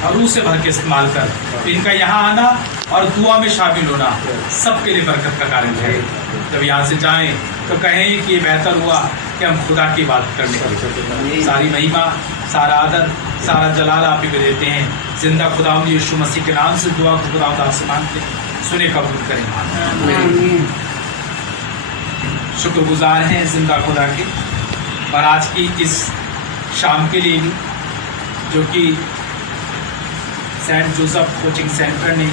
और रूह से भर के इस्तेमाल कर। तो इनका यहाँ आना और दुआ में शामिल होना सबके लिए बरकत का कारण है। जब यहाँ से जाएं तो कहें कि ये बेहतर हुआ कि हम खुदा की बात करने की। सारी महिमा, सारा आदर, सारा जलाल आप ही को देते हैं। जिंदा खुदावंद यीशु मसीह के नाम से दुआ को खुदावंद आपसे मांगते, सुने कबूल करें। शुक्रगुजार हैं जिंदा खुदा के, और आज की इस शाम के लिए भी जो कि सेंट जोसेफ कोचिंग सेंटर ने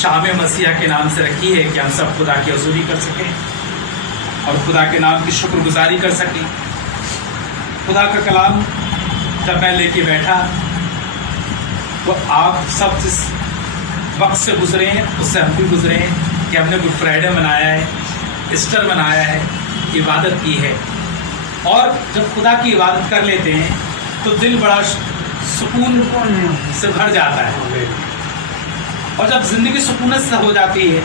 शाम मसीहा के नाम से रखी है कि हम सब खुदा की हजूरी कर सकें और खुदा के नाम की शुक्रगुजारी कर सकें। खुदा का कलाम जब मैं लेके बैठा तो आप सब जिस वक्त से गुजरे हैं उससे हम भी गुजरे हैं कि हमने गुड फ्राइडे मनाया है, ईस्टर मनाया है, इबादत की है। और जब खुदा की इबादत कर लेते हैं तो दिल बड़ा सुकून से भर जाता है, और जब ज़िंदगी सुकून से हो जाती है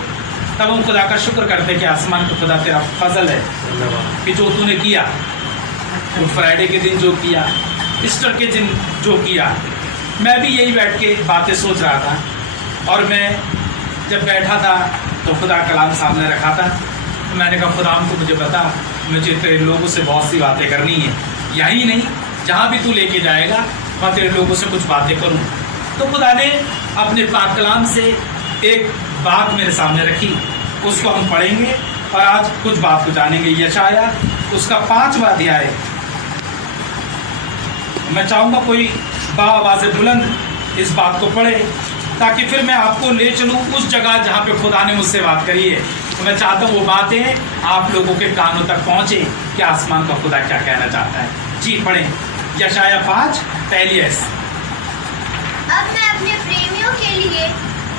तब हम खुदा का शुक्र करते हैं कि आसमान का खुदा तेरा फजल है कि जो तूने किया, गुड फ्राइडे के दिन जो किया, ईस्टर के दिन जो किया। मैं भी यही बैठ के बातें सोच रहा था, और मैं जब बैठा था तो खुदा कलाम सामने रखा था, तो मैंने कहा खुदा तो मुझे बता, मुझे तेरे लोगों से बहुत सी बातें करनी है, यही नहीं जहाँ भी तू लेके जाएगा वहाँ तेरे लोगों से कुछ बातें करूँ। तो खुदा ने अपने पाक कलाम से एक बात मेरे सामने रखी, उसको हम पढ़ेंगे और आज कुछ बात को जानेंगे। यशाया उसका 5वां अध्याय। मैं चाहूँगा कोई बाआवाज़ बुलंद इस बात को पढ़े ताकि फिर मैं आपको ले चलूँ उस जगह जहाँ पे खुदा ने मुझसे बात करी है। तो मैं चाहता हूँ वो बातें आप लोगों के कानों तक पहुँचे कि आसमान का खुदा क्या कहना चाहता है। जी पढ़ें, यशाया 5 पहली ऐस। अब मैं अपने प्रेमियों के लिए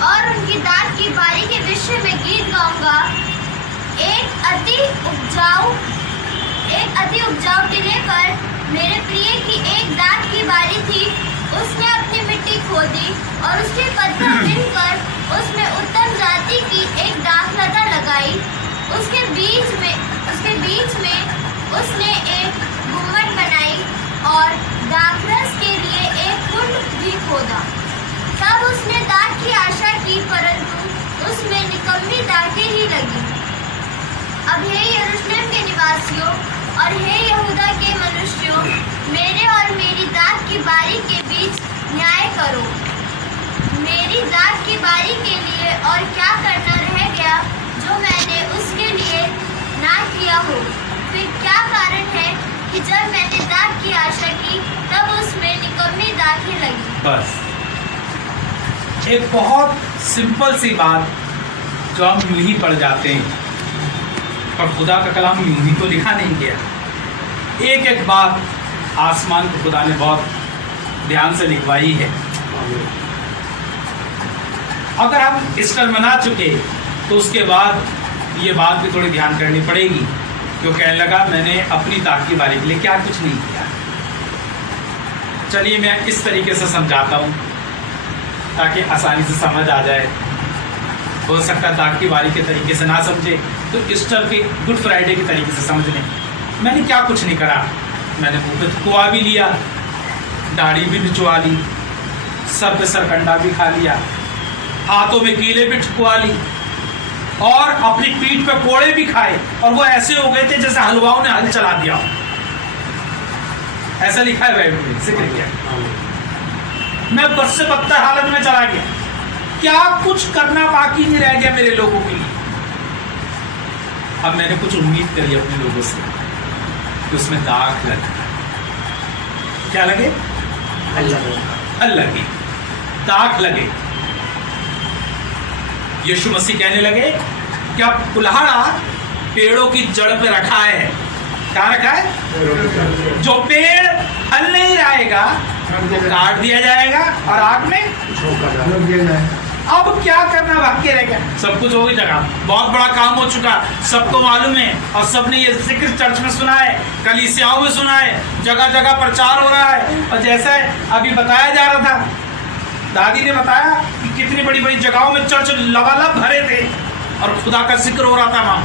और उनकी दाख की बारी के विषय में गीत गाऊंगा। एक अति उपजाऊ टीले पर मेरे प्रिय की एक दाख की बारी थी। उसने अपनी मिट्टी खोदी और उसके पत्थर बीनकर उसमें उत्तम जाति की एक दाखलता लगाई। उसके बीच में उसने एक गुम्मट बनाई और दाखरस के लिए एक कुंड भी खोदा। तब उसने दाख की आशा की, परंतु उसमें निकम्मी दाखें ही लगी। अब हे यरूशलेम के निवासियों और हे यहूदा के मनुष्यों, मेरे और मेरी दाख की बारी के बीच न्याय करो। मेरी दाख की बारी के लिए और क्या करना रह गया जो मैंने उसके लिए ना किया हो? फिर क्या कारण है कि जब मैंने दाख की आशा की तब उसमें निकम्मी दाखें लगी? बस एक बहुत सिंपल सी बात जो हम यूं ही पढ़ जाते हैं, पर खुदा का कलाम यूं ही तो लिखा नहीं गया। एक एक बात आसमान को खुदा ने बहुत ध्यान से लिखवाई है। अगर हम ईस्टर मना चुके तो उसके बाद ये बात भी थोड़ी ध्यान करनी पड़ेगी, क्यों कहने लगा मैंने अपनी दाख की बारी के लिए क्या कुछ नहीं किया। चलिए मैं इस तरीके से समझाता हूँ ताकि आसानी से समझ आ जाए। हो सकता है दाख की बारी के तरीके से ना समझे तो ईस्टर के गुड फ्राइडे के तरीके से समझ लें। मैंने क्या कुछ नहीं करा, मैंने मुँह पे थुकवा भी लिया, दाढ़ी भी बिचवा ली, सर पे सरकंडा भी खा लिया, हाथों में कीले भी ठुकवा ली और अपनी पीठ पे कोड़े भी खाए, और वो ऐसे हो गए थे जैसे हलवाओं ने हल चला दिया। ऐसा लिखा है बाइबल में, जिक्र किया। मैं बस से बदतर हालत में चला गया, क्या कुछ करना बाकी नहीं रह गया मेरे लोगों के लिए। अब मैंने कुछ उम्मीद करी अपने लोगों से कि उसमें दाग लगे। क्या लगे? हल लगे, दाग लगे। यीशु मसीह कहने लगे कि अब कुल्हाड़ा पेड़ों की जड़ पे रखा है। क्या रखा है? जो पेड़ फल नहीं लाएगा काट दिया जाएगा और आग में अब क्या करना बाकी रह गया? सब कुछ हो गई जगह, बहुत बड़ा काम हो चुका, सबको मालूम है और सबने ये जिक्र चर्च में सुना है, कलीसियाओं में सुना है, जगह जगह प्रचार हो रहा है। और जैसे अभी बताया जा रहा था, दादी ने बताया कि कितनी बड़ी बड़ी जगहों में चर्च लबालब भरे थे और खुदा का जिक्र हो रहा था वहां।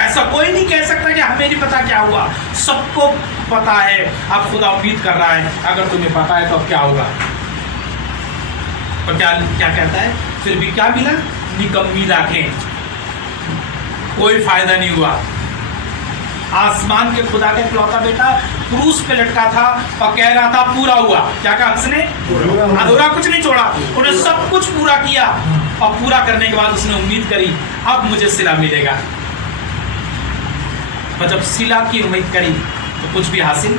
ऐसा कोई नहीं कह सकता कि हमें नहीं पता क्या हुआ, सबको पता है। अब खुदा उम्मीद कर रहा है अगर तुम्हें पता है तो अब क्या होगा। और क्या क्या कहता है, फिर भी क्या मिला, निकम्मी लाखें, कोई फायदा नहीं हुआ। आसमान के खुदा का इकलौता बेटा क्रूस पे लटका था और कह रहा था पूरा हुआ। क्या कहा उसने? अधूरा कुछ नहीं छोड़ा, उन्हें सब कुछ पूरा किया। और पूरा करने के बाद उसने उम्मीद करी अब मुझे सिला मिलेगा। पर जब सिला की उम्मीद करी तो कुछ भी हासिल।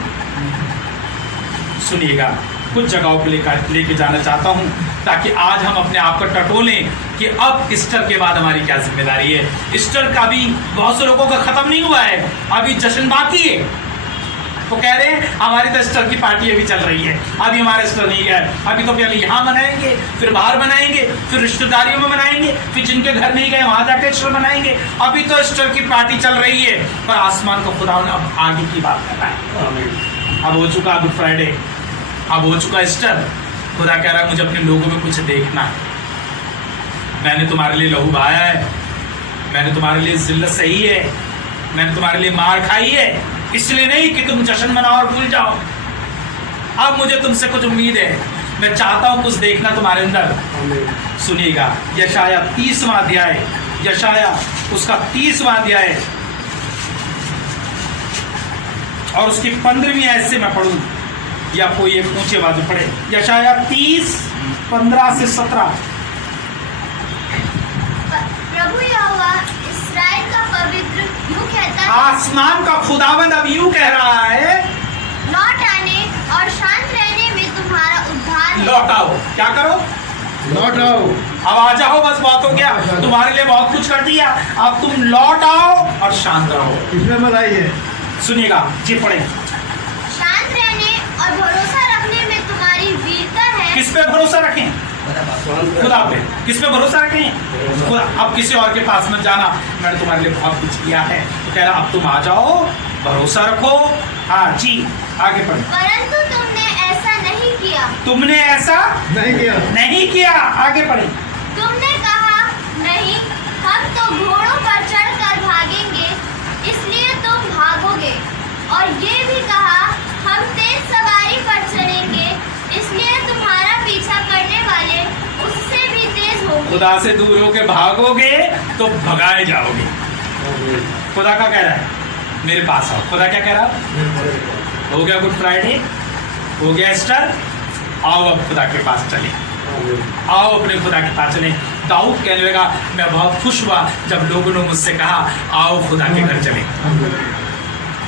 सुनिएगा, कुछ जगहों पे लेके जाना चाहता हूं ताकि आज हम अपने आप को टटोलें कि अब ईस्टर के बाद हमारी क्या जिम्मेदारी है। ईस्टर का भी बहुत से लोगों का खत्म नहीं हुआ है, अभी जश्न बाकी है। वो कह रहे हैं हमारी तो ईस्टर की पार्टी अभी चल रही है, अभी हमारा ईस्टर नहीं गया है। अभी तो पहले यहाँ मनाएंगे, फिर बाहर मनाएंगे, फिर रिश्तेदारियों में मनाएंगे, फिर जिनके घर नहीं गए वहां जाकर ईस्टर मनाएंगे। अभी तो ईस्टर की पार्टी चल रही है, पर आसमान का खुदा अब आगे की बात कर रहा है। अब हो चुका गुड फ्राइडे, अब हो चुका ईस्टर। खुदा कह रहा है मुझे अपने लोगों में कुछ देखना है। मैंने तुम्हारे लिए लहू बहाया है, मैंने तुम्हारे लिए जिल्लत सही है, मैंने तुम्हारे लिए मार खाई है, इसलिए नहीं कि तुम जश्न मनाओ और भूल जाओ। अब मुझे तुमसे कुछ उम्मीद है, मैं चाहता हूं कुछ देखना तुम्हारे अंदर। सुनिएगा, यशाया 30वां अध्याय, यशाया उसका 30वां अध्याय और उसकी 15वीं आयत से मैं पढ़ूं या कोई एक ऊंचे आवाज में पढ़े। यशाया 30:15 से 17। प्रभु यहोवा इस्राएल का पवित्र यूं कहता है, आसमान का खुदावंद अब यूं कह रहा है, लौट आने और शांत रहने में तुम्हारा उद्धार है। लौट आओ। क्या करो? लौट आओ। अब आ जाओ, बस बहुत हो गया, तुम्हारे लिए बहुत कुछ कर दिया, अब तुम लौट आओ और शांत रहो। इसमें मलाई है। सुनिएगा, जी पढ़े। शांत रहने और भरोसा रखने में तुम्हारी वीरता है। किस पे भरोसा रखें? खुदा पे। किस पे भरोसा रखें? खुदा। अब किसी और के पास मत जाना, मैंने तुम्हारे लिए बहुत कुछ किया है। तो कह रहा अब तुम आ जाओ, भरोसा रखो। हाँ जी, आगे पढ़े। परंतु तुमने ऐसा नहीं किया। तुमने ऐसा नहीं किया। आगे पढ़े। तुमने कहा नहीं, हम तो घोड़ों पर चढ़कर भागेंगे, इसलिए तुम भागोगे। और ये भी कहा हम तेज सवारी पर चलेंगे, इसलिए तुम्हारा पीछा करने वाले उससे भी तेज होंगे। खुदा से दूर होके भागोगे तो भगाए जाओगे। खुदा का कह रहा है मेरे पास आओ। खुदा क्या कह रहा है? हो गया गुड फ्राइडे, हो गया ईस्टर, आओ अब खुदा के पास चले, आओ अपने खुदा के पास चले। दाऊद कहने लगा मैं बहुत खुश हुआ जब लोगों ने मुझसे कहा आओ खुदा के घर चले।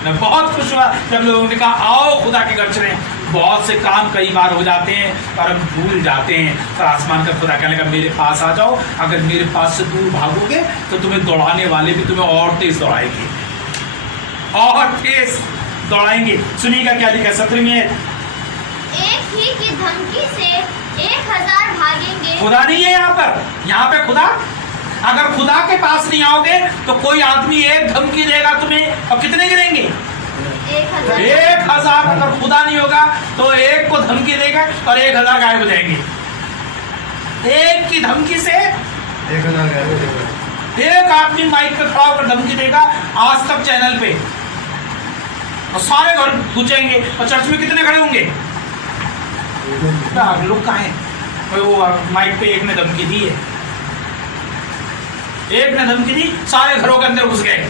मैं बहुत खुश हुआ जब लोगों ने कहा आओ खुदा के घर चले। बहुत से काम कई बार हो जाते हैं और हम भूल जाते हैं, पर आसमान का खुदा कहने लगा मेरे पास आ जाओ। अगर मेरे पास से दूर भागोगे तो तुम्हें दौड़ाने वाले भी तुम्हें और तेज दौड़ाएंगे, और तेज दौड़ाएंगे। सुनिएगा क्या लिखा 17वीं आयत। एक ही की धमकी से 1000 भागेंगे। खुदा नहीं है यहाँ पर, यहाँ पे खुदा। अगर खुदा के पास नहीं आओगे तो कोई आदमी एक धमकी देगा तुम्हें और कितने गिरेंगे? 1000। अगर खुदा नहीं होगा तो एक को धमकी देगा और 1000 गायब हो जाएंगे। एक की धमकी से 1000 गायब हो जाएगा। एक आदमी माइक पे खड़ा होकर धमकी देगा आज तक चैनल पे, और सारे घर घुसेंगे और चर्च में कितने खड़े होंगे? लोग कहाँ हैं? वो माइक पे एक ने धमकी दी है, एक ने धमकी दी, सारे घरों के अंदर घुस गए।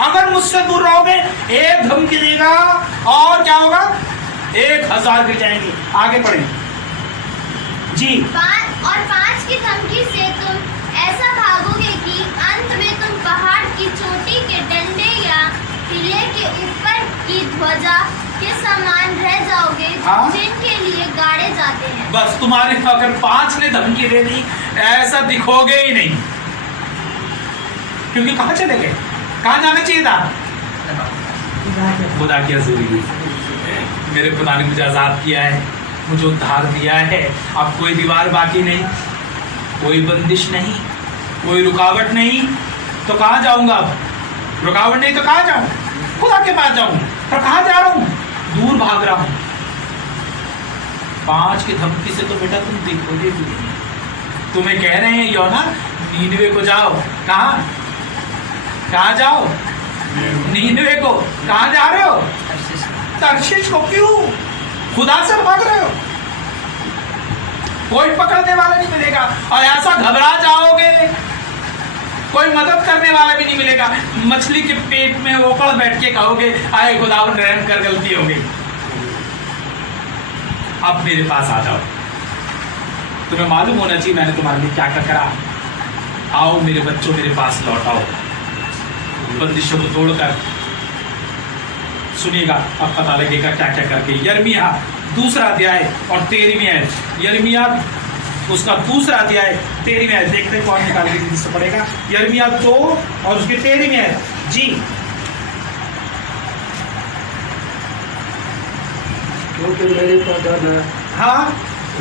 अगर मुझसे दूर रहोगे एक धमकी देगा और क्या होगा? 1000 गिर जाएंगे। आगे पढ़े जी। 5 की धमकी से तुम ऐसा भागोगे कि अंत में तुम पहाड़ की चोटी के डंडे या किले के ऊपर की ध्वजा के समान रह जाओगे, हाँ? जिनके लिए गाड़े जाते हैं। बस तुम्हारे अगर 5 ने धमकी दे दी ऐसा दिखोगे ही नहीं, क्योंकि कहाँ चले गए? कहाँ जाना चाहिए था? खुदा की हजूरी। मेरे खुदा ने मुझे आजाद किया है, मुझे उद्धार दिया है। अब कोई दीवार बाकी नहीं, कोई बंदिश नहीं, कोई रुकावट नहीं, तो कहाँ जाऊंगा? अब रुकावट नहीं तो कहाँ जाऊं? खुदा के पास जाऊं। पर कहाँ जा रहा हूं? दूर भाग रहा हूं। 5 की धमकी से तो बेटा तुम दिखोगे भी नहीं। तुम्हें कह रहे हैं योना नीनवे को जाओ। कहाँ जाओ? नीनवे को। कहाँ जा रहे हो? तर्शीश को। क्यों? खुदा से भाग रहे हो। कोई पकड़ने वाला नहीं मिलेगा, और ऐसा घबरा जाओगे कोई मदद करने वाला भी नहीं मिलेगा। मछली के पेट में ओपड़ बैठ के कहोगे आए खुदावन रहम कर, गलती हो गई, अब मेरे पास आ जाओ। तुम्हें मालूम होना चाहिए मैंने तुम्हारे लिए क्या क्या करा। आओ मेरे बच्चों, मेरे पास लौट आओ, बंदिशों को तोड़कर। सुनिएगा, अब पता लगेगा क्या क्या करके। यिर्मयाह 2 अध्याय और 13वीं आयत। यिर्मयाह उसका 2 अध्याय 13वीं आयत। देखते कौन निकाल के जिससे पड़ेगा। यिर्मयाह 2 और उसके 13वीं आयत जी। क्योंकि मेरी प्रजा ने हाँ,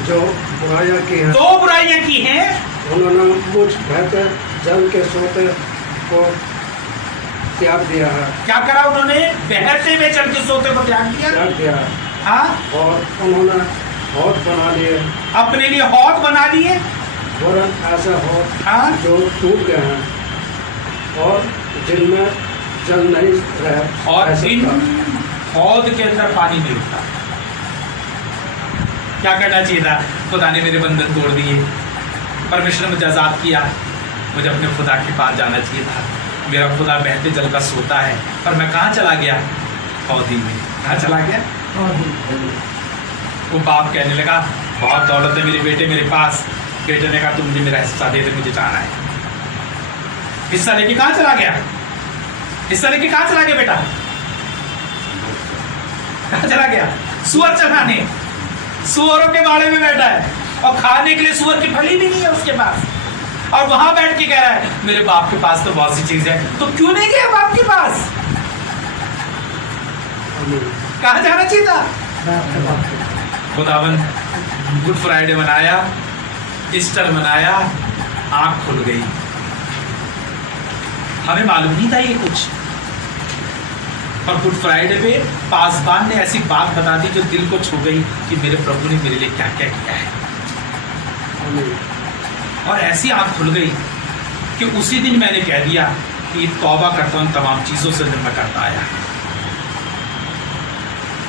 जो बुराइयां की हैं, 2 बुराइयां की हैं। उन्होंने मुझ बहते जल के सोते को त्याग दिया है। क्या करा उन्होंने? बहते हुए जल के सोते को त्याग दिया। त्याग दिया है। हाँ, और उन्होंने हौद बना लिए, अपने लिए हौद बना लिए। वरन ऐसे हौद हाँ, जो टूट गए हैं और जिनमें जल नहीं रहे, और ऐसे इन का। हौद के अंदर पानी नहीं रुकता। क्या करना चाहिए था? खुदा ने मेरे बंधन तोड़ दिए, परमेश्वर ने मुझे आजाद किया, मुझे अपने खुदा के पास जाना चाहिए था। मेरा खुदा बहते जल का सोता है, पर मैं कहाँ चला गया? हौदी में। कहाँ चला गया? वो बाप कहने लगा बहुत दौलत है मेरे बेटे मेरे पास। बेटे ने कहा तुम मुझे मेरा हिस्सा दे दे, मुझे जाना है। हिस्सा लेके कहाँ चला गया? हिस्सा लेके कहाँ चला गया बेटा? कहाँ चला गया? सुअर चढ़ाने, सुअरों के बाड़े में बैठा है, और खाने के लिए सुअर की फली भी नहीं है उसके पास, और वहां बैठ के कह रहा है मेरे बाप के पास तो बहुत सी चीज है। तो क्यों नहीं गया बाप के पास? कहाँ जाना चाहिए था? खुदावन गुड फ्राइडे मनाया, ईस्टर मनाया, आंख खुल गई। हमें मालूम नहीं था ये कुछ, पर गुड फ्राइडे पे पासबान ने ऐसी बात बता दी जो दिल को छू गई कि मेरे प्रभु ने मेरे लिए क्या क्या किया है। और ऐसी आंख खुल गई कि उसी दिन मैंने कह दिया कि तौबा करता हूं तमाम चीजों से जो मैं करता आया।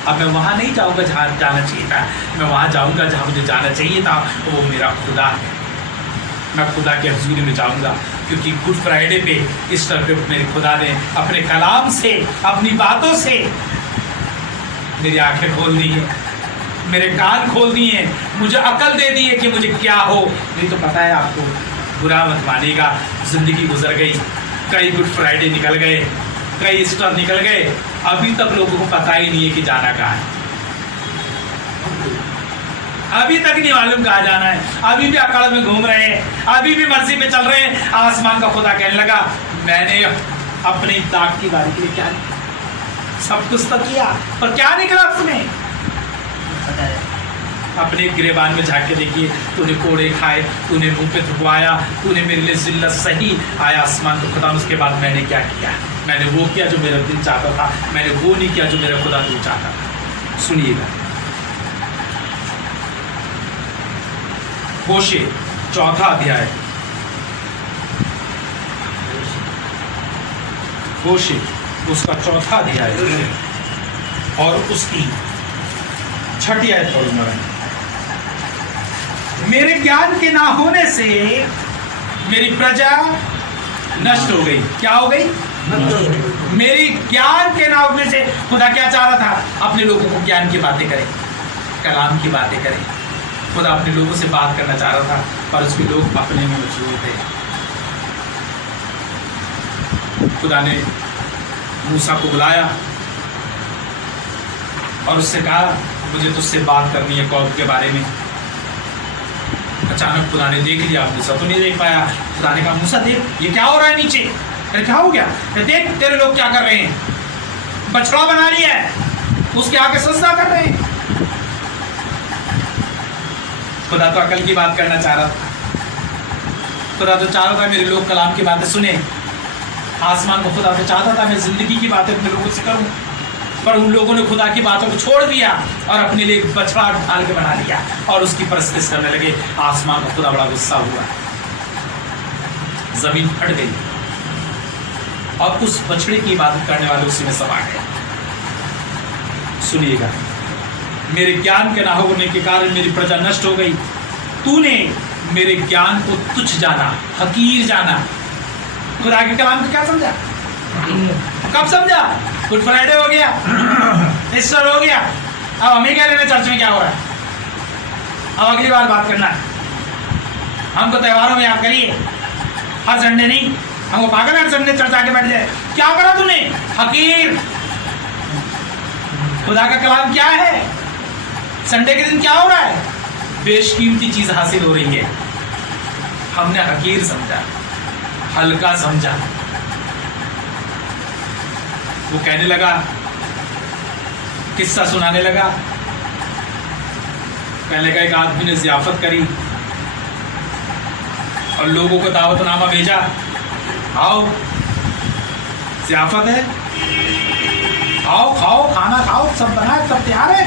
अब मैं वहां नहीं जाऊंगा जहां जाना चाहिए था, मैं वहां जाऊंगा जहां मुझे जाना चाहिए था, वो मेरा खुदा है। मैं खुदा के हजूरी में जाऊंगा, क्योंकि गुड फ्राइडे पे, ईस्टर पे मेरे खुदा ने अपने कलाम से, अपनी बातों से मेरी आंखें खोल दी हैं, मेरे कान खोल दिए, मुझे अकल दे दी है कि मुझे क्या हो। नहीं तो पता है आपको, बुरा मत मानिएगा, जिंदगी गुजर गई, कई गुड फ्राइडे निकल गए, कई ईस्टर निकल गए, अभी तक लोगों को पता ही नहीं है कि जाना कहाँ है। अभी तक नहीं मालूम कहाँ जाना है, अभी भी अकड़ में घूम रहे हैं, अभी भी मर्जी पे चल रहे हैं। आसमान का खुदा कहने लगा मैंने अपनी दाग की बारी के लिए क्या सब कुछ तो किया, पर क्या निकला उसमें? अपने गिरेबान में झाँक के देखिए, तूने कोड़े खाए, तूने मुंह पे थुकवाया, तूने मेरे लिए जिल्लत सही। आया आसमान को खुदा, उसके बाद मैंने क्या किया? मैंने वो किया जो मेरा दिल चाहता था, मैंने वो नहीं किया जो मेरा खुदा दिल चाहता था। सुनिएगा, होशे 4 अध्याय, होशे उसका 4 अध्याय और उसकी 6 आयत पढ़ूंगा मैं। मेरे ज्ञान के ना होने से मेरी प्रजा नष्ट हो गई। क्या हो गई? मेरी ज्ञान के ना होने से। खुदा क्या चाह रहा था? अपने लोगों को ज्ञान की बातें करें, कलाम की बातें करें। खुदा अपने लोगों से बात करना चाह रहा था, पर उसके लोग अपने में मशगूल थे। खुदा ने मूसा को बुलाया और उससे कहा मुझे तुझसे बात करनी है कौम के बारे में। अचानक खुदा ने देख लिया, मूसा तो नहीं देख पाया। खुदा ने कहा मूसा देख ये क्या हो रहा है नीचे। अरे क्या हो गया? देख तेरे लोग क्या कर रहे हैं, बछड़ा बना लिया है, उसके आगे सजदा कर रहे हैं। खुदा तो अकल की बात करना चाह रहा था, खुदा तो चाह रहा था मेरे लोग कलाम की बातें सुने। आसमान को खुदा तो चाहता था मैं जिंदगी की बातें अपने लोगों से करूं, पर उन लोगों ने खुदा की बातों को छोड़ दिया और अपने लिए बछड़ा ढाल के बना लिया और उसकी परस्तिश करने लगे। आसमान का खुदा बड़ा गुस्सा हुआ, जमीन फट गई और उस बछड़े की इबादत करने वाले उसी में समा गए। सुनिएगा, मेरे ज्ञान के ना होने के कारण मेरी प्रजा नष्ट हो गई। तूने मेरे ज्ञान को तुच्छ जाना, हकीर जाना। खुदा के कलाम को क्या समझा? कब समझा? गुड फ्राइडे हो गया, ईस्टर हो गया, अब हमें क्या लेना चर्च में क्या हो रहा है? अब अगली बार बात करना है। हमको त्योहारों में याद करिए, हर संडे नहीं। हमको पागल हर संडे चर्च आके बैठ जाए। क्या करा तूने? हकीर। खुदा का कलाम क्या है? संडे के दिन क्या हो रहा है? बेशकीमती चीज हासिल हो रही है। हमने हकीर समझा, हल्का समझा। वो कहने लगा, किस्सा सुनाने लगा। पहले का एक आदमी ने ज़ियाफत करी और लोगों को दावतनामा भेजा, आओ ज़ियाफत है, आओ खाओ, खाना खाओ, सब बना है, सब तैयार है।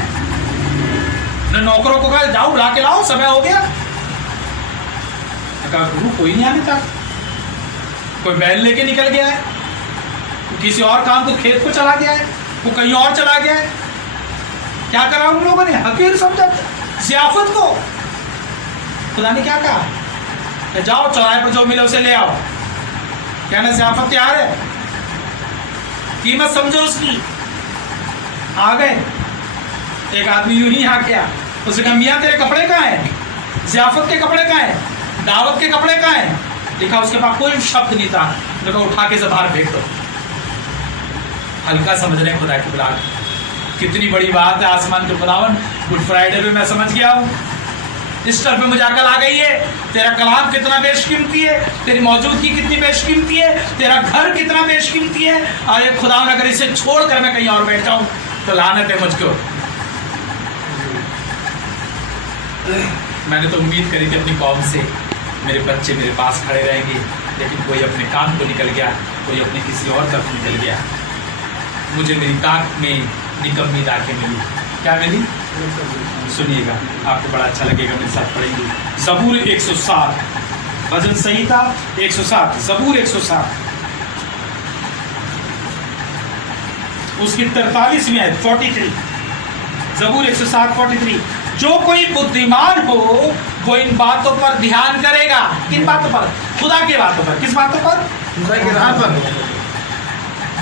ने नौकरों को कहा, जाओ ला के लाओ, समय हो गया। कहा, गुरु कोई नहीं आने चाहता, कोई बैल लेके निकल गया है, किसी और काम को खेत को चला गया है, वो कहीं और चला गया है। क्या करा उन लोगों ने? हकीर समझा ज़ियाफत को। खुदा ने क्या कहा? कि जाओ चौराहे पर जो मिले उसे ले आओ। कहना ज़ियाफत तैयार है, कीमत समझो उसकी। आ गए। एक आदमी यूं ही आ गया, उसने कहा, मियाँ तेरे कपड़े कहाँ हैं? ज़ियाफत के कपड़े कहाँ हैं? दावत के कपड़े कहाँ हैं? लिखा उसके पास कोई शब्द नहीं था। देखो उठा के से बाहर फेंक दो। हल्का समझ रहे खुदा की बुलाहट, कितनी बड़ी बात है। आसमान के खुदावन, गुड फ्राइडे पे मैं समझ गया हूँ, ईस्टर पे मुझे अकल आ गई है। तेरा कलाम कितना बेशकीमती है, तेरी मौजूदगी कितनी बेशकीमती है, तेरा घर कितना बेशकीमती है। और ये खुदावन अगर इसे छोड़कर मैं कहीं और बैठ जाऊँ तो लानत है मुझको। मैंने तो उम्मीद करी थी अपनी कौम से, मेरे बच्चे मेरे पास खड़े रहेंगे, लेकिन कोई अपने काम को निकल गया, कोई अपने किसी और तरफ निकल गया। मुझे मेरी ताक में निकम्मी ताकें मिली। क्या मिली? सुनिएगा, आपको बड़ा अच्छा लगेगा, मेरे साथ पढ़ेंगे। ज़बूर 107, भजन संहिता 107, ज़बूर 107 उसकी 43वीं आयत 43, ज़बूर 107 43। जो कोई बुद्धिमान हो वो इन बातों पर ध्यान करेगा। किन बातों पर? खुदा की बातों पर। किस बातों पर? खुदा की राह पर।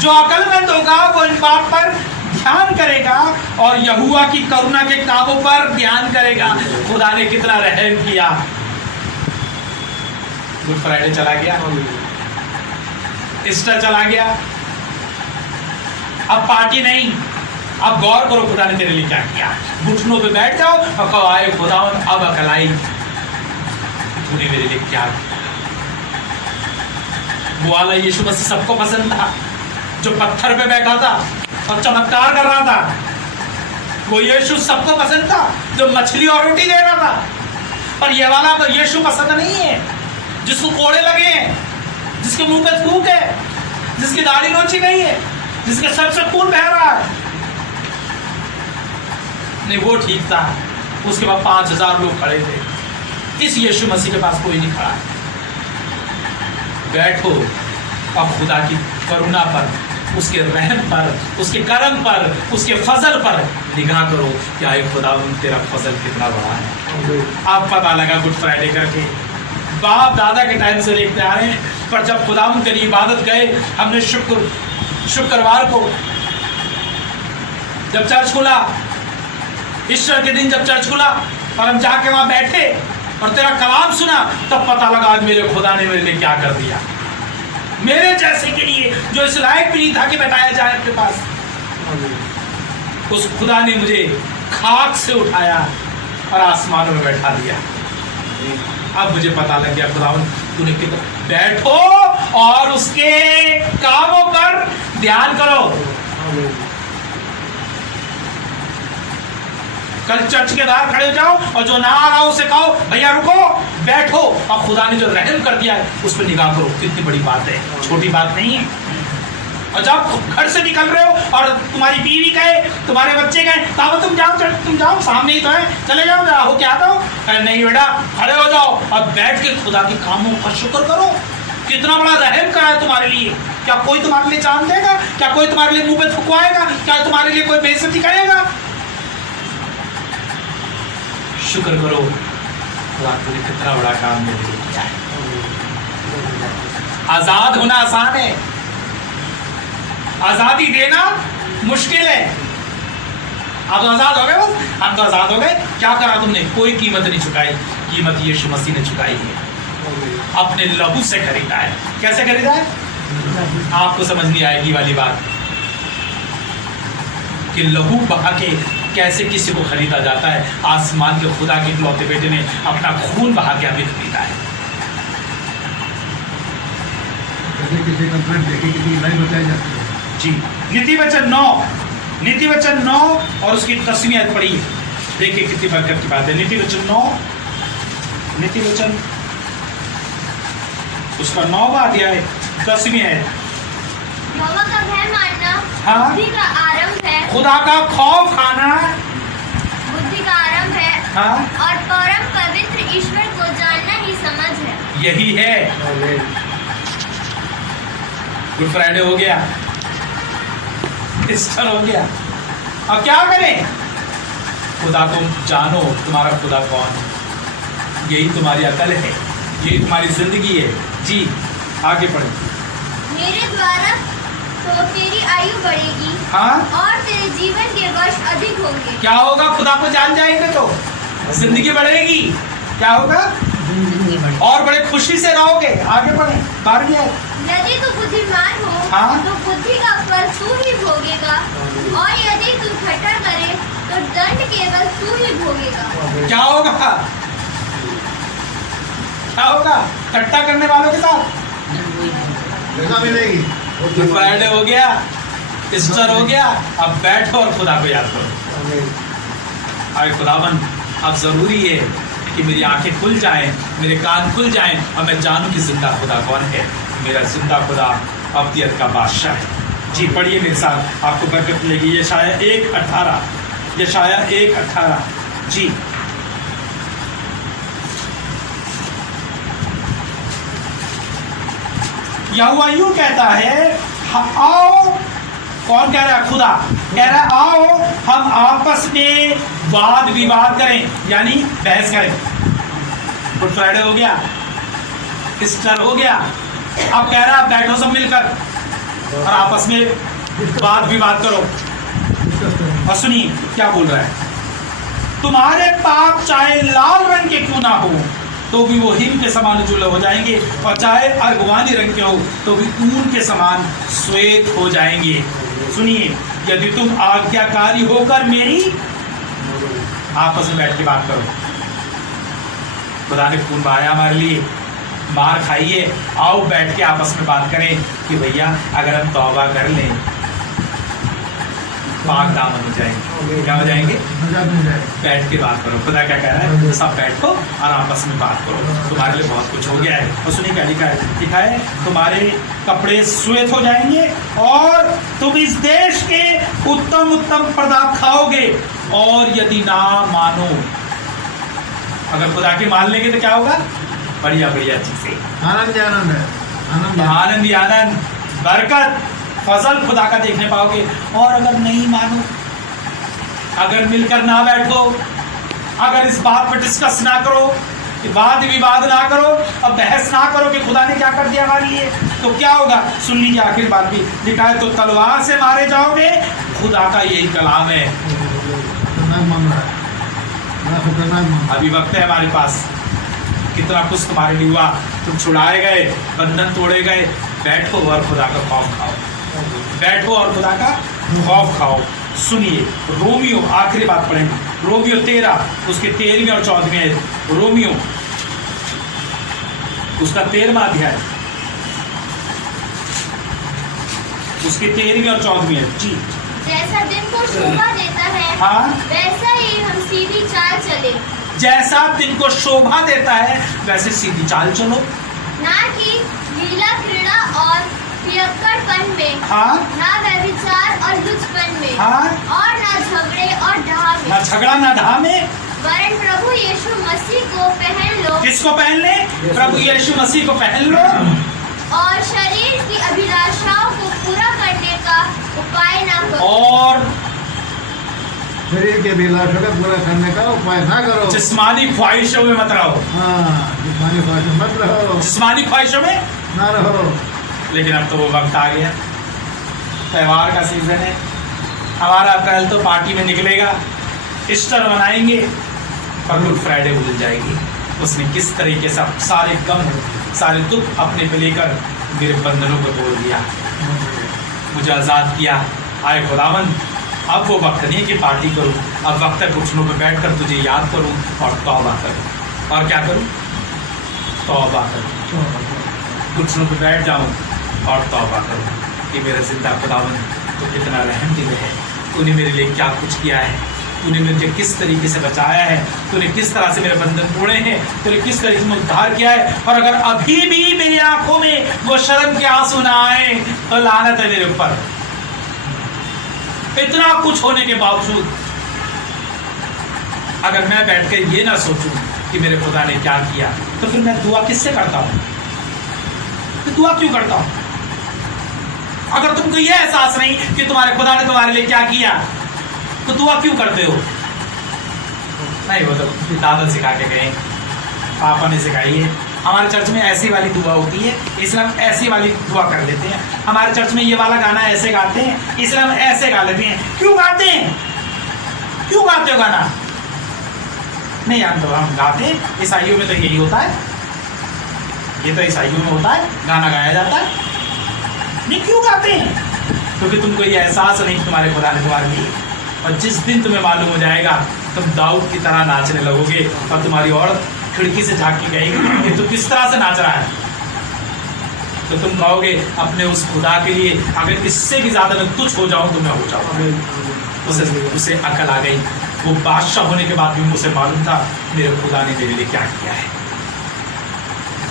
जो अकलमंद होगा वो इन बात पर ध्यान करेगा और यहोवा की करुणा के कामों पर ध्यान करेगा। खुदा ने कितना रहम किया। गुड फ्राइडे चला गया, ईस्टर चला गया, अब पार्टी नहीं। अब गौर करो खुदा ने तेरे लिए क्या किया। घुटनों पे बैठ जाओ और कहो, आए खुदावन अब अकल आई, तूने मेरे लिए क्या किया। वो वाला यीशु मसीह सबको पसंद था, जो पत्थर पे बैठा था और चमत्कार कर रहा था। वो यीशु सबको पसंद था, जो मछली और रोटी दे रहा था। पर ये वाला यीशु पसंद नहीं है, जिसको कोड़े लगे हैं, जिसके मुंह पे थूक है, जिसकी दाढ़ी नोची नहीं है, जिसके सर से खून बह रहा है। नहीं, वो ठीक था। उसके बाद 5000 लोग खड़े थे। इस यीशु मसीह के पास कोई नहीं खड़ा। बैठो अब खुदा की करुणा पर, उसके रहम पर, उसके करम पर, उसके फजल पर निगाह करो। क्या ये खुदा तेरा फजल कितना बड़ा है। आप पता लगा गुड फ्राइडे करके, बाप दादा के टाइम से देखते आ रहे हैं। पर जब खुदा के लिए इबादत गए, हमने शुक्रवार को जब चर्च खुला, ईस्टर के दिन जब चर्च खुला और हम जाके वहां बैठे और तेरा कलाम सुना, तब पता लगा आज मेरे खुदा ने मेरे लिए क्या कर दिया। मेरे जैसे के लिए, जो इस लायक भी नहीं था कि बताया जाए अपने पास, उस खुदा ने मुझे खाक से उठाया और आसमानों में बैठा दिया। अब मुझे पता लग गया खुदा तूने कितना। बैठो और उसके कामों पर ध्यान करो। कल चर्च के बाहर खड़े हो जाओ और जो ना आ रहा हो उसे कहो, भैया रुको, बैठो। और खुदा ने जो रहम कर दिया है उस पर निगाह करो। कितनी बड़ी बात है, छोटी बात नहीं है। और जब घर से निकल रहे हो और तुम्हारी बीवी कहे, तुम्हारे बच्चे कहे, ताबा तुम जाओ, सामने ही तो है, चले जाओ, जरा हो क्या आता हो। नहीं बेटा, खड़े हो जाओ और बैठ के खुदा के कामों का शुक्र करो। कितना बड़ा रहम करा है तुम्हारे लिए। क्या कोई तुम्हारे लिए जान देगा? क्या कोई तुम्हारे लिए मुंह पे थुकवाएगा? क्या तुम्हारे लिए कोई बेइज्जती करेगा? शुक्र करो खुदा तुझे कितना बड़ा काम मेरे लिए किया है। आजाद होना आसान है, आजादी देना मुश्किल है। आप तो आजाद हो गए, बस हम तो आजाद हो गए। क्या करा तुमने? कोई कीमत नहीं चुकाई। कीमत यीशु मसीह ने चुकाई है, अपने लहू से खरीदा है। कैसे खरीदा है? आपको समझ नहीं आएगी वाली बात कि लहू बहा के कैसे किसी को खरीदा जाता है। आसमान के खुदा के इकलौते बेटे ने अपना खून बहा के हमें खरीदा है। जैसे किसी कंप्लेंट देखी किसी की लाइफ बचाई जाती है। जी, नीति वचन 9 और उसकी 10वीं आयत पढ़िए, देखिए कितनी बरकत की बात है। नीति वचन 9, नीति वचन उसका 9वां अध्याय 10वीं आयत। यहोवा का भय मानना हाँ। बुद्धि का आरंभ है। खुदा का खौफ खाना बुद्धि का आरंभ है। हाँ, और परम पवित्र ईश्वर को जानना ही समझ है। यही है। आमीन। गुड फ्राइडे हो गया, ईस्टर हो गया। अब क्या करें? खुदा तुम जानो, तुम्हारा खुदा कौन है। यही तुम्हारी अकल है, यही तुम्हारी जिंदगी है। जी, आगे पढ़े। मेरे द्वारा तो तेरी आयु बढ़ेगी हाँ, और तेरे जीवन के वर्ष अधिक होंगे। क्या होगा? खुदा को जान जाएंगे तो जिंदगी बढ़ेगी। क्या होगा? और बड़े खुशी से रहोगे। आगे बढ़े, 12वीं आयत। यदि तू बुद्धिमान हो हाँ। तो बुद्धि का फल तू ही भोगेगा, और यदि तू ठट्ठा करे तो दंड केवल तू ही भोगेगा। क्या होगा? क्या होगा? ठट्टा करने वालों के साथ जगह मिलेगी। गुड फ्राइडे हो गया, ईस्टर हो गया। अब बैठो और खुदा को याद करो। आमीन। अरे खुदावन, अब जरूरी है कि मेरी आंखें खुल जाएं, मेरे कान खुल जाएं और मैं जानूं कि जिंदा खुदा कौन है। मेरा जिंदा खुदा अब्दियत का बादशाह है। जी, पढ़िए मेरे साथ, आपको बरकत मिलेगी। यशायाह 1:18, यशायाह 1:18। जी, यहोवा यूं कहता है, आओ। कौन कह रहा है? खुदा कह रहा है, आओ हम आपस में वाद विवाद करें, यानी बहस करें। गुड फ्राइडे हो गया, ईस्टर हो गया। अब कह रहा है बैठो सब मिलकर और आपस में वाद विवाद करो। और सुनिए क्या बोल रहा है। तुम्हारे पाप चाहे लाल रंग के क्यों ना हो तो भी वो हिम के समान उजले हो जाएंगे, और चाहे अर्गवानी रंग के हो तो भी ऊन के समान श्वेत हो जाएंगे। सुनिए, यदि तुम आज्ञाकारी होकर मेरी, आपस में बैठ के बात करो। खुदा ने खून बहाया हमारे लिए, मार खाइए, आओ बैठ के आपस में बात करें कि भैया अगर हम तौबा कर लें पाक दामन हो जाएंगे। क्या हो जाएंगे? नजात मिल जाएगी। बैठ के बात करो। खुदा क्या कह रहा है? सब बैठो और आपस में बात करो। तुम्हारे लिए बहुत कुछ हो गया है। और सुनिए क्या लिखा है? लिखा है, तुम्हारे कपड़े श्वेत हो जाएंगे और तुम इस देश के उत्तम उत्तम पदार्थ खाओगे। और यदि ना मानो, अगर खुदा के मान लेंगे तो क्या होगा? बढ़िया बढ़िया चीजें, आनंद ही आनंद है। आनंद ही आनंद ही आनंद, बरकत, फजल खुदा का देखने पाओगे। और अगर नहीं मानो, अगर मिलकर ना बैठो, अगर इस बात पर डिस्कस ना करो, वाद विवाद ना करो, अब बहस ना करो कि खुदा ने क्या कर दिया हमारे लिए, तो क्या होगा? सुन लीजिए आखिर बात भी लिखा है, तो तलवार से मारे जाओगे। खुदा का यही कलाम है। खतरनाक मामला है, बड़ा खतरनाक मामला। अभी वक्त है हमारे पास। कितना कुछ तुम्हारे लिए हुआ, तुम छुड़ाए गए, बंधन तोड़े गए। बैठो और खुदा का खौफ खाओ, बैठो और खुदा का खौफ खाओ। सुनिए, रोमियो, आखिरी बात पढ़ेंगे, रोमियो 13, उसके 13वीं और 14वीं आयत। रोमियो उसका 13वां अध्याय, उसके 13वीं और 14वीं आयत। जी, जैसा दिन को शोभा देता है, हाँ, वैसा ही हम सीधी चाल चले, जैसा दिन को शोभा देता है वैसे सीधी चाल चलो। ना कि लीला क्रीड़ा और पियक्कड़पन में, हाँ, ना व्यभिचार और लुचपन में, हाँ, और ना झगड़े और ढहा में, ना झगड़ा ना ढा में। वरन प्रभु यीशु मसीह को पहन लो, किसको पहन ले? प्रभु यीशु मसीह को पहन लो, और शरीर की अभिलाषाओं को पूरा करने का उपाय ना करो। और शरीर के अभिलाषों का पूरा करने का उपाय ना करो। जिस्मानी ख्वाहिशों में मत रहो, हाँ, जिस्मानी ख्वाहिश मत रहो, जिस्मानी ख्वाहिशों में ना रहो। लेकिन अब तो वो वक्त आ गया, त्यौहार का सीजन है, हमारा अप्रैल तो पार्टी में निकलेगा, ईस्टर मनाएंगे और गुड फ्राइडे भूल जाएगी। उसने किस तरीके से सारे गम सारे दुख अपने पे लेकर मेरे बंधनों को तोड़ दिया, मुझे आज़ाद किया। आए खुदावन, अब वो वक्त नहीं कि पार्टी करूं, अब वक्त है घुटनों पे बैठकर तुझे याद करूं और तौबा करूं। और क्या करूं? तौबा करूं, घुटनों पे बैठ जाऊं और तौबा करूं कि मेरा जिंदा खुदावन तो कितना रहम दिल है, तूने मेरे लिए क्या कुछ किया है, तूने मुझे किस तरीके से बचाया है, तूने किस तरह से मेरे बंधन तोड़े हैं, तूने किस तरीके से मुझे उद्धार किया है। और अगर अभी भी मेरी आंखों में वो शर्म के आंसू ना आए तो लानत है मेरे ऊपर। इतना कुछ होने के बावजूद अगर मैं बैठ कर ये ना सोचूं कि मेरे खुदा ने क्या किया, तो फिर मैं दुआ किससे करता हूं? तो दुआ क्यों करता हूं? अगर तुमको ये एहसास नहीं कि तुम्हारे खुदा ने तुम्हारे लिए क्या किया, तो दुआ क्यों करते हो? नहीं, वो तो दादा सिखा के गए, पापा ने सिखाई है। हमारे चर्च में ऐसी वाली दुआ होती है, इसलिए हम ऐसी वाली दुआ कर लेते हैं। हमारे चर्च में ये वाला गाना ऐसे गाते हैं, इसलिए हम ऐसे गा लेते हैं। क्यों गाते हैं? क्यों गाते हो गाना? नहीं, हम गाते हैं। ईसाइयों में तो यही होता है, ये तो ईसाइयों में होता है, गाना गाया जाता है। नहीं, क्यों गाते हैं? क्योंकि तुमको ये एहसास नहीं तुम्हारे खुदा ने तुम्हारे लिए, और जिस दिन तुम्हें मालूम हो जाएगा तुम दाऊद की तरह नाचने लगोगे और तुम्हारी औरत खिड़की से झांक के कहेगी कि तू किस तरह से नाच रहा है, तो तुम कहोगे अपने उस खुदा के लिए अगर इससे भी ज्यादा मैं तुच्छ हो जाऊं तो मैं हो जाऊं। उसे अकल आ गई। वो बादशाह होने के बाद भी मुझे मालूम था मेरे खुदा ने मेरे लिए क्या किया है।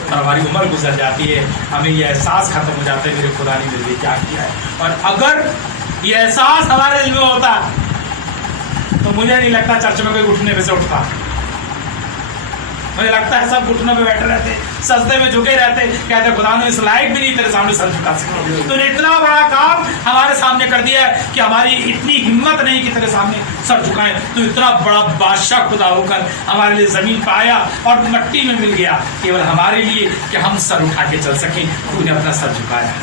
और हमारी उम्र गुजर जाती है, हमें ये एहसास खत्म हो जाता है मेरे खुदा ने मेरे लिए क्या किया है। और अगर ये एहसास हमारे दिल में होता तो मुझे नहीं लगता चर्च में कोई उठने पे से उठता। मुझे लगता है सब घुटनों पे बैठे रहते, सजदे में झुके रहते, कहते खुदा ने इस लायक भी नहीं तेरे सामने सर झुका सके। तूने इतना बड़ा काम हमारे सामने कर दिया है कि हमारी इतनी हिम्मत नहीं कि तेरे सामने सर झुकाएं। तू इतना बड़ा बादशाह खुदा होकर हमारे लिए जमीन पे आया और मट्टी में मिल गया केवल हमारे लिए कि हम सर उठा के चल सकें। तूने अपना सर झुकाया,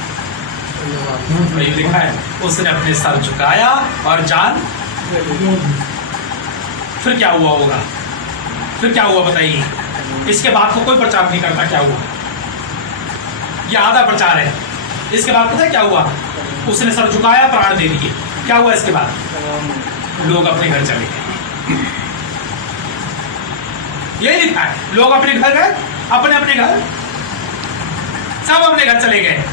लिखा है उसने अपने सर झुकाया और जान। फिर क्या हुआ होगा? फिर क्या हुआ बताइए? इसके बाद को कोई प्रचार नहीं करता क्या हुआ? ये आधा प्रचार है। इसके बाद पता है क्या हुआ? उसने सर झुकाया, प्राण दे दिए। क्या हुआ इसके बाद? लोग अपने घर चले गए। ये लिखा है, लोग अपने घर गए, अपने अपने घर, सब अपने घर चले गए।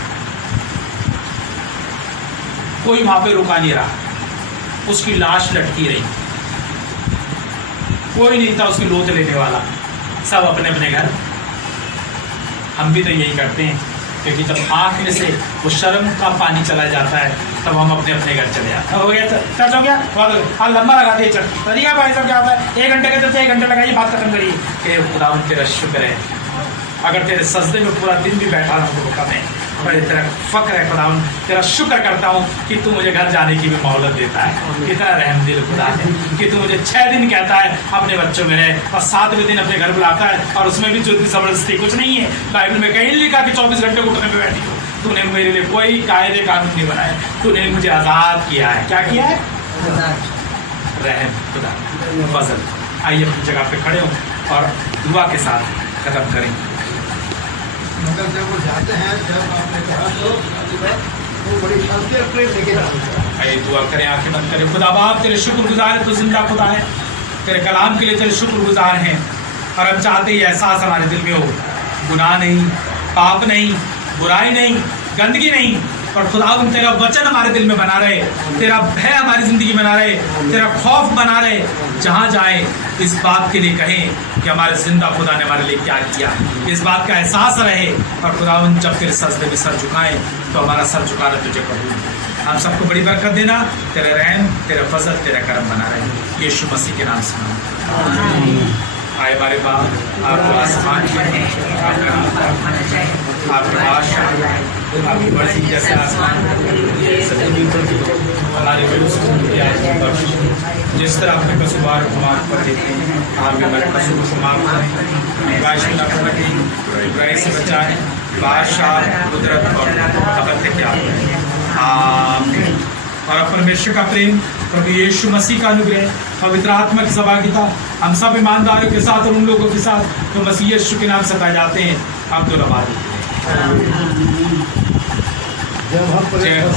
कोई वहां पे रुका नहीं रहा, उसकी लाश लटकी रही, कोई नहीं था उसकी लोथ लेने वाला, सब अपने अपने घर। हम भी तो यही करते हैं, क्योंकि जब आँख में से वो शर्म का पानी चला जाता है तब हम अपने अपने घर चले जाते हैं। हो गया चर्च हो गया, हाँ लंबा लगा दिए चर्च, तरीका भाई साहब क्या होता है? 1 घंटे के चलते 1 घंटे लगाइए, बात खत्म करिए कि खुदा तेरा शुक्र है, अगर तेरे सजदे में पूरा दिन भी बैठा रहा हूँ तो कम है, पर तेरा फक्र है खुदा, तेरा शुक्र करता हूँ कि तू मुझे घर जाने की भी मोहलत देता है। कितना रहमदिल खुदा है कि तू मुझे 6 दिन कहता है अपने बच्चों में रहे और 7वें दिन अपने घर बुलाता है, और उसमें भी जो जबरदस्ती कुछ नहीं है। बाइबल में कहीं लिखा कि 24 घंटे उठने पे बैठी हो। तूने मेरे लिए कोई कायदे कानून नहीं बनाए, तूने मुझे आज़ाद किया है। क्या किया है? रहम खुदा, फजल। आइए अपनी जगह पे खड़े हो और दुआ के साथ खत्म करें। मगर जब वो जाते हैं, जब आपने कहा तो बड़ी शांति अपने लेके जाते हैं। आइए दुआ करें, आंखें बंद करें। खुदा बाप तेरे शुक्रगुजार है, तो जिंदा खुदा है, तेरे कलाम के लिए तेरे शुक्रगुजार हैं। और हम चाहते ही एहसास हमारे दिल में हो, गुनाह नहीं, पाप नहीं, बुराई नहीं, गंदगी नहीं, और खुदा तेरा वचन हमारे दिल में बना रहे, तेरा भय हमारी जिंदगी बना रहे, तेरा खौफ बना रहे। जहाँ जाए इस बात के लिए कहें कि हमारे जिंदा खुदा ने हमारे लिए क्या किया, इस बात का एहसास रहे। और खुदावन जब तेरे सजदे में सर झुकाएं तो हमारा सर झुकाना तुझे कबूल। हम सबको बड़ी बरकत देना, तेरे रहम, तेरा फजल, तेरा करम बना रहे। यीशु मसीह के नाम से आए हमारे बाप, आपको आसमान में आपका आपके बादशाह, आपकी मर्जी जैसे आसमान हमारे जिस तरह अपने कसूरवार को माफ कर देते हैं, आप भी हमारे कसूर को माफ करें, वैश्य न करें, बुराई से बचाएं, बादशाह कुदरत और तकद्दुस क्या आमीन। और परमेश्वर का प्रेम, प्रभु यीशु मसीह का अनुग्रह, पवित्र आत्मा की सहभागिता हम सब ईमानदारों के साथ और उन लोगों के साथ जो मसीह यीशु के नाम से पाए जाते हैं, अब तो लगा देते हैं। जब हम जय हो।